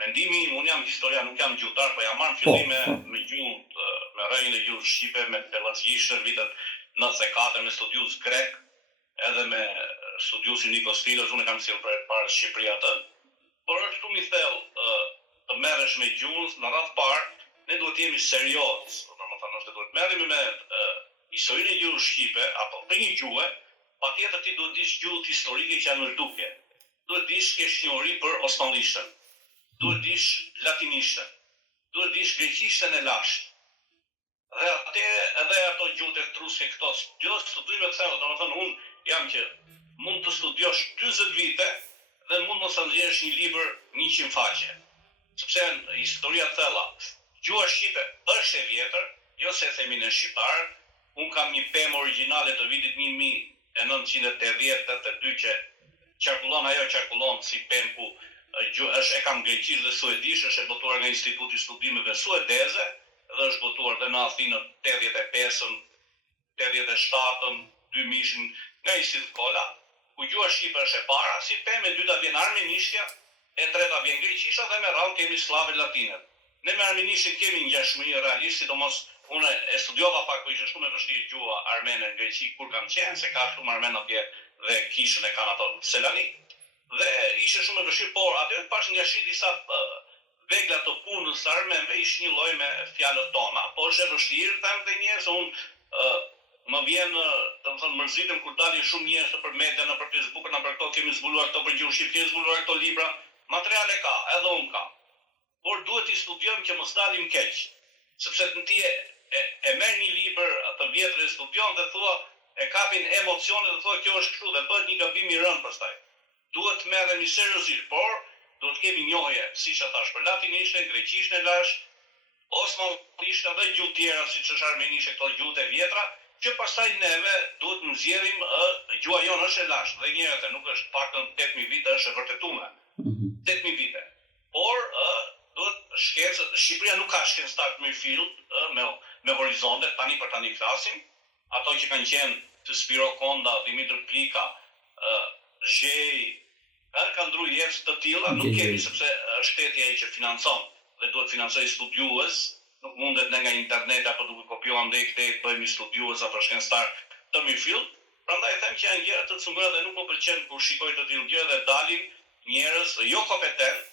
mendimi im, unë jam historian, nuk jam gjuhëtar, po jam marrë në fillim me gjuhë, me rrejën e gjuhës shqipe, me Pellacishën, vitet 94 me studius grek, edhe me studiusin Nikos Filos, unë kam sjellë për parë Shqipëria atë. Por është shumë i thellë të merresh me gjuhën, në radhë parë, ne duhet jemi serioz, domethënë nëse duhet merremi me historinë e gjuhës shqipe apo për një gjuhë, patjetër ti duhet dish gjuhët historike që janë në zhdukje. Duhet dish kesh njohuri për osmanlishtën, duhet dish latinishtën, duhet dish greqishtën e lashtë. Dhe atëherë edhe ato gjuhët etruske këto studime të thella, domethënë unë jam që mund të studiosh 40 vite dhe mund mos ta nxjerrësh një libër 100 faqe. Sepse historia të thella, gjuha shqipe është e vjetër, jo se themi në shqiptar. Unë kam një pemë origjinale të vitit 1980-82 që qarkullon si pemë ku e kam greqisht dhe suedisht, është e botuar nga Instituti i Studimeve Suedeze dhe është botuar dhe në Athinë 85-ën, 87-ën, 2000-ën nga Institut Kolla, ku gjuha shqipe është e para, si pemë, e dyta vjen armenishtja, e treta vjen greqishtja dhe me radhë kemi slave latinet. Ne me armenishtin kemi ngjashmëri realisht, sidomos unë e studiova pak, po ishte shumë e vështirë gjuha armene në Greqi kur kam qenë, se ka shumë armen atje dhe kishën e kanë ato Selanik. Dhe ishte shumë e vështirë, por aty pash ngjashmëri disa vegla të punës së armenëve ishin një lloj me fjalët tona, por është e vështirë, them edhe një herë se unë më vjen, domethënë mërzitem kur dalin shumë njerëz nëpër media, nëpër Facebook, nëpër këto kemi zbuluar këto për gjuhën shqipe, kemi zbuluar këto libra, materiale ka, edhe unë kam. Por duhet i studiojmë që mos dalim keq, sepse ti e merr një libër të vjetër e studion dhe thua e kapin emocionet dhe thua kjo është kështu dhe bëhet një gabim i rënd pastaj. Duhet të merremi seriozisht, por duhet kemi njohje, siç e thash, për latinishtën, greqishtën e lashtë, osmanlishtën dhe gjuhë tjera siç është armenishtja, këto gjuhët e vjetra, që pastaj neve duhet të nxjerrim gjuha jonë është e lashtë dhe njëherë nuk është paktën 8000 vite është e vërtetuar. 8000 vite. Por duhet shkencë, Shqipëria nuk ka shkencëtar të mirëfillt me horizonte, tani për tani flasim, ato që kanë qenë të Spiro Konda, Dimitër Plika, Zhej, kanë ndruar jetës të tilla, nuk kemi sepse shteti ai që financon dhe duhet financoj studiues, nuk mundet ne nga internet apo duke kopjuar ndaj këtej bëjmë studiues apo shkencëtar të mirëfillt. Prandaj them që janë gjëra të cungra dhe nuk më pëlqen kur shikoj të tillë gjëra dhe dalin njerëz jo kompetent,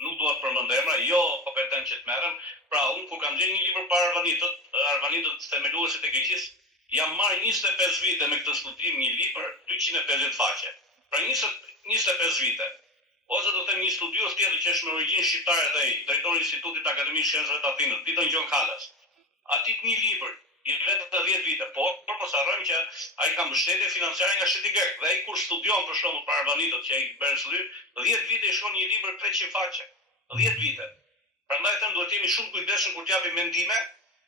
nuk duhet përmend emra, jo kompetent që të merrem. Pra unë kur kam gjetur një libër për Arvanitët themeluesit e Greqisë, jam marrë 25 vite me këtë studim, një libër 250 faqe. Pra 25 vite. Ose do të them një studios tjetër që është me origjinë shqiptare dhe ai, drejtori i Institutit Akademisë Shkencave të Atinës, Titon Gjon Hallas. Atit një libër i vetë 10 vite, por mos harrojmë që ai ka mbështetje financiare nga shteti grek. Dhe ai kur studion për shembull për Arvanitët që ai bën studim, 10 vite i shkon një libër 300 faqe. 10 vite. Prandaj them duhet jemi shumë kujdesshëm kur t'japim mendime,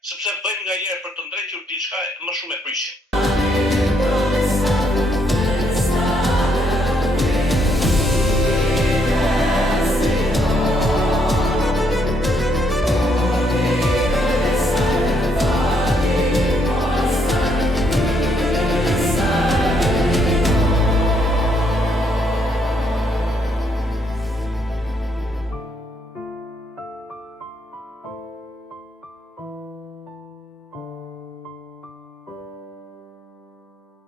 sepse bëjmë nganjëherë për të ndrequr diçka më shumë e prishim.